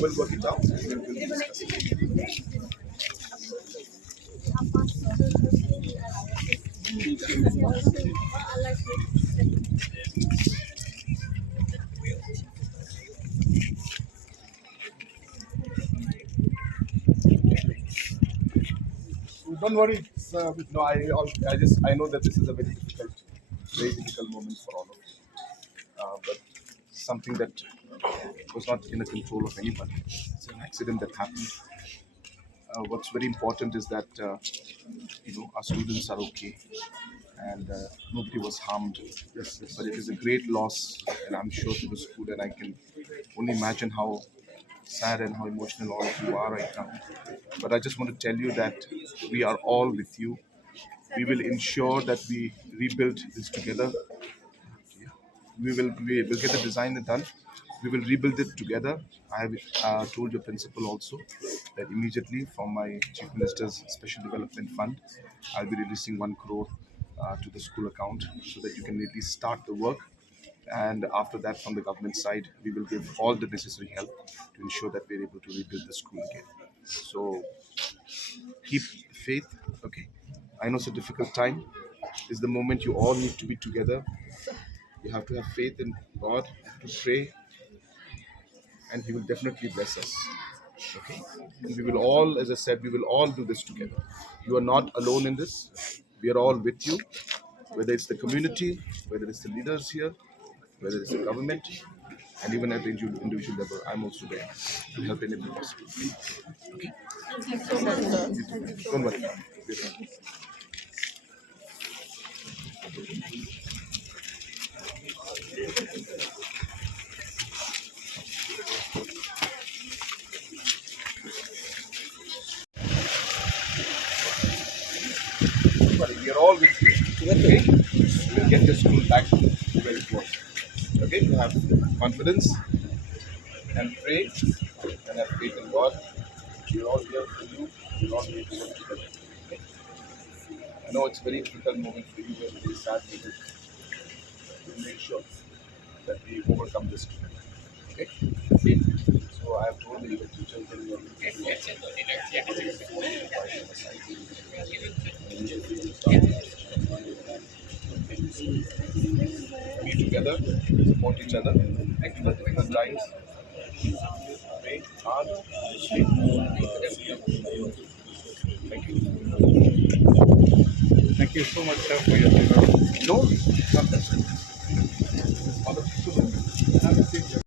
We'll work it out. We'll discuss it. Don't worry. No, I know that this is a very difficult moment for all of you. But something that was not in the control of anybody. It's an accident that happened. What's very important is that our students are okay, and nobody was harmed. Yes, yes. But it is a great loss, and I'm sure to the school, and I can only imagine how sad and how emotional all of you are right now. But I just want to tell you that we are all with you. We will ensure that we rebuild this together. We will get the design done. We will rebuild it together. I have told your principal also that immediately from my chief minister's special development fund, I'll be releasing 1 crore to the school account so that you can at least start the work. And after that, from the government side, we will give all the necessary help to ensure that we're able to rebuild the school again. So keep faith. Okay, I know it's a difficult time. It's the moment you all need to be together. You have to have faith in God, to pray, and He will definitely bless us. Okay? And we will all, as I said, we will all do this together. You are not alone in this. We are all with you, whether it's the community, whether it's the leaders here, whether it's the government, and even at the individual level, I'm also there to help anything possible. Okay? Don't worry. We are all with you. Okay? We will get the school back to where it was. Okay? You have confidence and pray and have faith in God. We are all here for you. We are all here to work together. Okay? I know it's a very difficult moment for you, a very sad moment. We'll make sure that we overcome this together. Okay? So I have told the teachers that we are be together, support each other, at difficult times. Pray hard. Thank you. Thank you so much, sir, for your favor. No, not that.